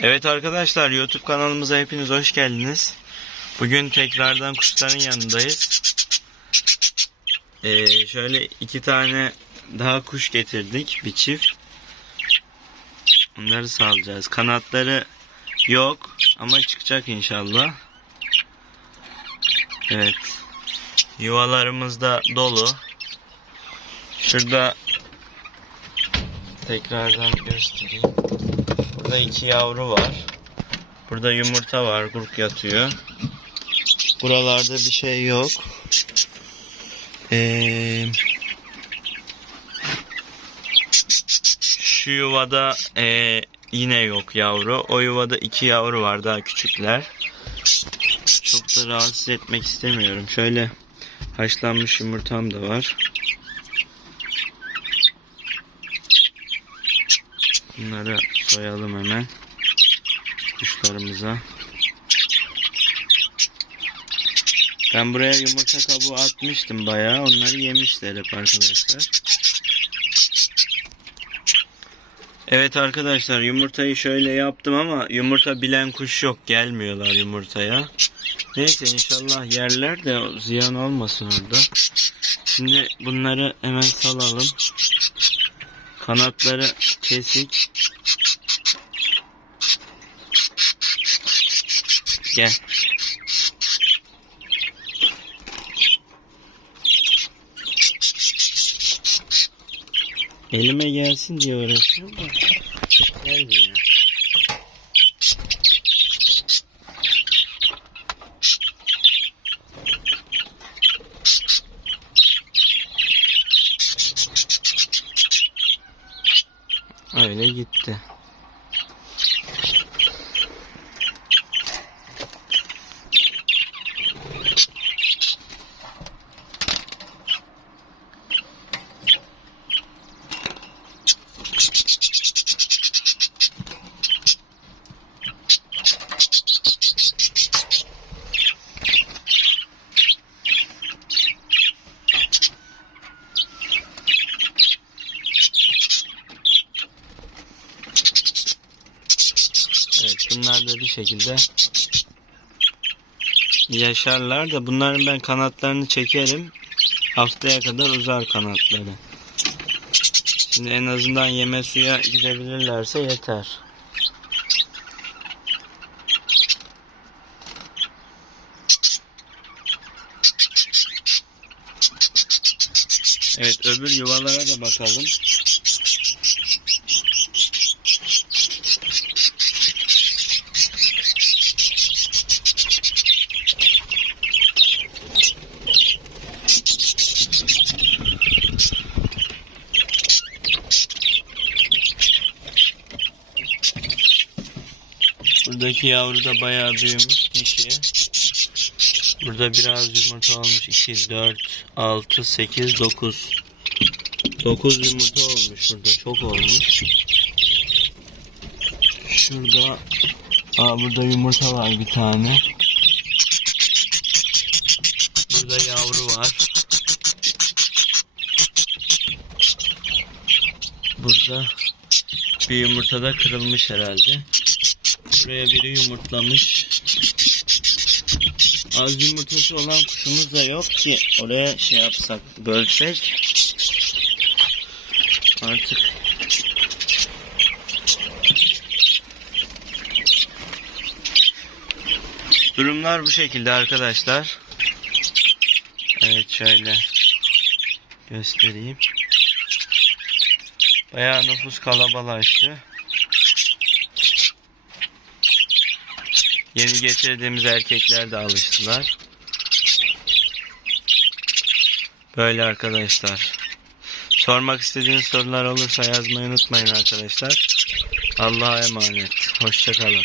Evet arkadaşlar YouTube kanalımıza hepiniz hoş geldiniz. Bugün tekrardan kuşların yanındayız. Ee, şöyle iki tane daha kuş getirdik. Bir çift. Onları salacağız. Kanatları yok ama çıkacak inşallah. Evet. Yuvalarımız da dolu. Şurada tekrardan göstereyim. Burada iki yavru var. Burada yumurta var. Kuruk yatıyor. Buralarda bir şey yok. Ee, şu yuvada ee, yine yok yavru. O yuvada iki yavru var daha küçükler. Çok da rahatsız etmek istemiyorum. Şöyle haşlanmış yumurtam da var. Bunları soyalım hemen kuşlarımıza. Ben buraya yumurta kabuğu atmıştım bayağı. Onları yemişler hep arkadaşlar. Evet arkadaşlar yumurtayı şöyle yaptım ama yumurta bilen kuş yok. Gelmiyorlar yumurtaya. Neyse inşallah yerler de ziyan olmasın orada. Şimdi bunları hemen salalım. Kanatları kesik. Gel. Elime gelsin diye uğraşıyorum da. Gelmiyor. Öyle gitti. Evet bunlar da bir şekilde yaşarlar da bunların ben kanatlarını çekerim. Haftaya kadar uzar kanatları. Şimdi en azından yeme suya gidebilirlerse yeter. Evet öbür yuvalara da bakalım. Buradaki yavru da bayağı büyümüş dişi. Burada biraz yumurta olmuş. 2, 4, 6, 8, 9. 9 yumurta olmuş burada. Çok olmuş. Şurada Aa, burada yumurta var bir tane. Burada yavru var. Burada bir yumurta da kırılmış herhalde. Buraya biri yumurtlamış. Az yumurtası olan kuşumuz da yok ki oraya şey yapsak, bölsek. Artık Durumlar bu şekilde arkadaşlar. Evet şöyle göstereyim. Bayağı nüfus kalabalaştı. Yeni getirdiğimiz erkekler de alıştılar. Böyle arkadaşlar. Sormak istediğiniz sorular olursa yazmayı unutmayın arkadaşlar. Allah'a emanet. Hoşçakalın.